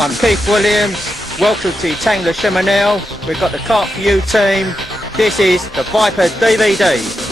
I'm Keith Williams, welcome to Tangler Cheminel. We've got the Cart For You team. This is the Viper DVD.